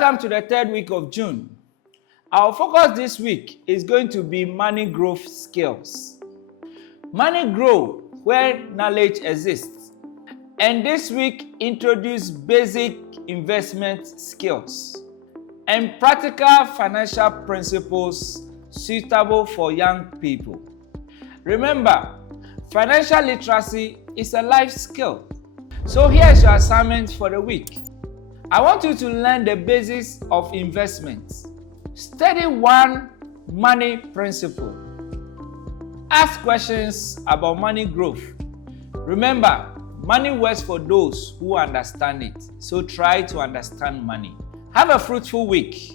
Welcome to the third week of June. Our focus this week is going to be money growth skills. Money grow where knowledge exists. And this week, introduce basic investment skills and practical financial principles suitable for young people. Remember, financial literacy is a life skill. So here's your assignment for the week. I want you to learn the basics of investments. Study one money principle. Ask questions about money growth. Remember, money works for those who understand it. So try to understand money. Have a fruitful week.